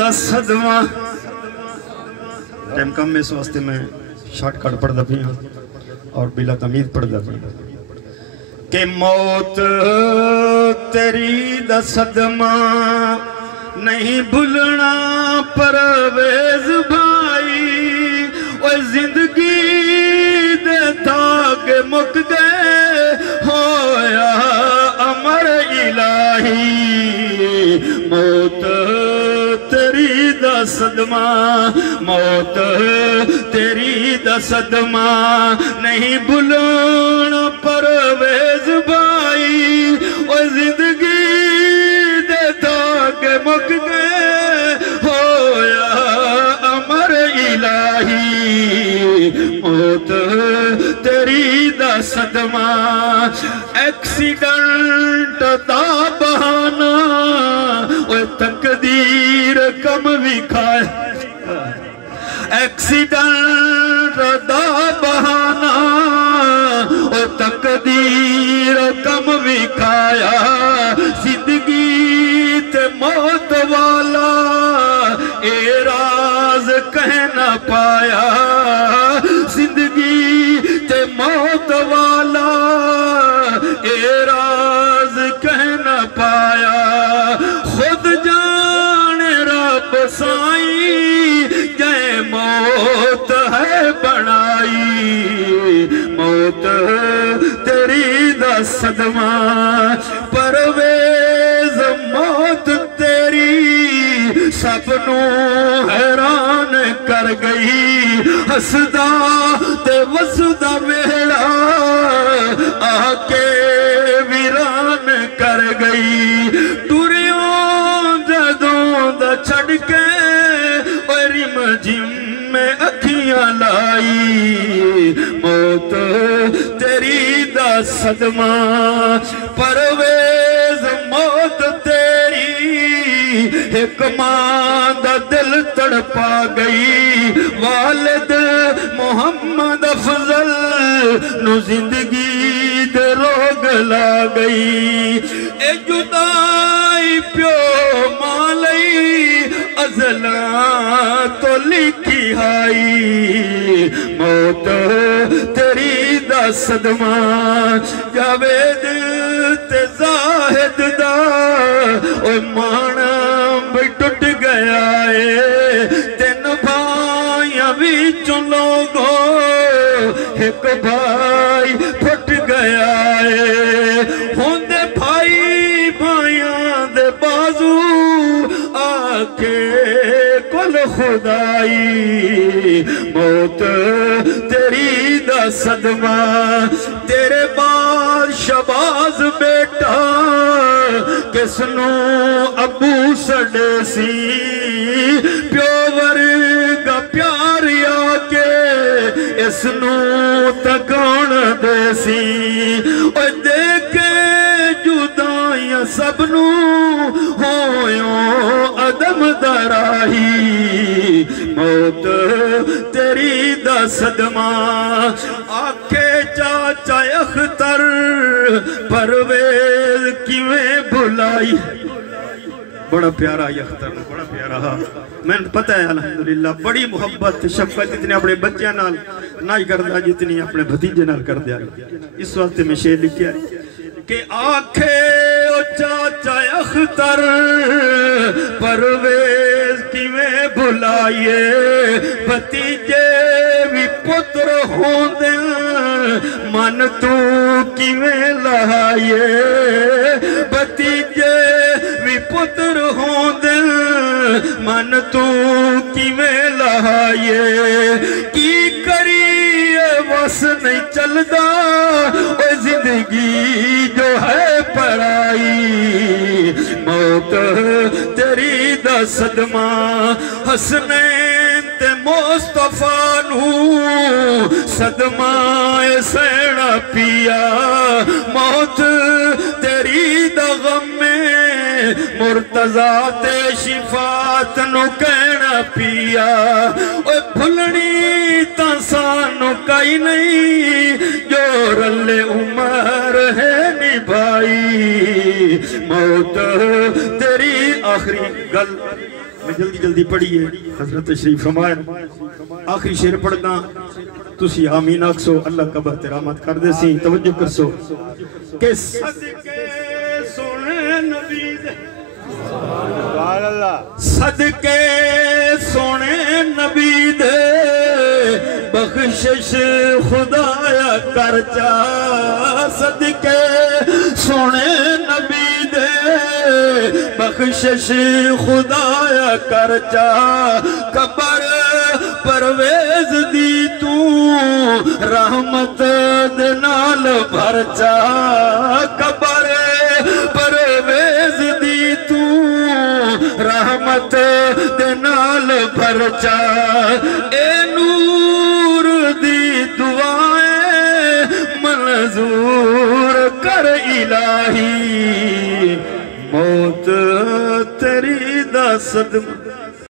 दा सदमा। टाइम कम में इस वास्ते मैं शॉर्टकट पढ़ता पी और बिला तमीज पढ़ता पी कि मौत तेरी दा सदमा नहीं भूलना परवेज भाई। और जिंदगी दे धागे मुक गए होया अमर इलाही। मौत तेरी दा सदमा, मौत तेरी दा सदमा नहीं भूलना परवेज भाई। और जिंदगी दे धागे मुक गए होया अमर इलाही। मौत तेरी दा सदमा एक्सीडेंट दा बहाना। ओए तकदीर कम विखाए, एक्सीडेंट दा बहाना। ओए तकदीर कम विखाया। जिंदगी ते मौत वाला ए राज कह न पाया। जिंदगी ते मौत वाला ए राज कह न पाया। खुद जाने रब साई जय मौत है बनाई। मौत तेरी दा सदमा परवेज मौत तेरी सबनू हैरान कर गई। हसदा ते वसदा वेड़ा आके वीरान कर गई। टुरियो जदों दा छड़ के रिम जिम में अखियां लाई। मौत तेरी दा सदमा परवेज मौत तेरी एक मां दा दिल तड़पा गई। वालिद मोहम्मद अफजल नु जिंदगी दे रोग ला गई। ए जुदाई प्यो मां लई अज़ला तो लिखी आई। मौत तेरी दा सदमा जावेद ते जाहिद दा ओ माना भी टुट गया है। तीन भाइयां विचों लोगो एक भाई फुट गया है। होंदे भाई भाइयां दे बाजू आके कुल खुदाई। मौत तेरी दा सदमा तेरे बाद शबाज बेटा किसनू अबू सड़े सी। प्यो वर्गा प्यार आके इसनू तकान दे सी। और देखे जुदाइयां सबनू होयो अदम दराही। मौत तेरी दा सदमा आखे चाचा अख्तर परवेज किवें भुलाई। बड़ा प्यारा अख्तर, बड़ा प्यारा। मैंने पता है अल्हम्दुलिल्लाह बड़ी मुहब्बत शफकत इतने अपने बच्चों नाल ना ही करदा जितनी अपने भतीजे नाल कर दिया। इस वास्ते में शेर लिखिया कि आखे ओ चाचा अख्तर परवेज किवें भुलाइए। भतीजे भी पुत्र होंदे मन तू किवें लहाइए। भतीजे भी पुत्र होंदे मन तू किवें लहाइए। की करिए बस नहीं चलदा ओ जिंदगी जो है पढ़ाई। मौत तेरी दा सदमा हसनैन ते मुस्तफा नू सदमा सैना पिया। मौत तेरी दा गम में मुर्तजा ते शिफात नु कहना पिया। ओ भुलनी ता सानू कई नहीं जो रले उमर है निभाई। मौत तेरी आखिरी गल मैं जल्दी जल्दी पढ़िए हजरत तशरीफ फरमाए आखिरी शेर पढ़दा तुसी आमीन आखसो अल्लाह कबर ते रहमत कर दे सी तवज्जो करसो के सदके सोने नबी दे सुभान अल्लाह सदके सोने नबी दे बख्शिश खुदाया कर जा सदके सोने नबी दे बख्शिश खुदाया कर जा कबर परवेज दी तू रहमत दे नाल भर जा कबर परवेज दी तू रहमत दे नाल भर जा ए नूर दी दुआएं मंजूर कर इलाही मौत तेरी दा सदमा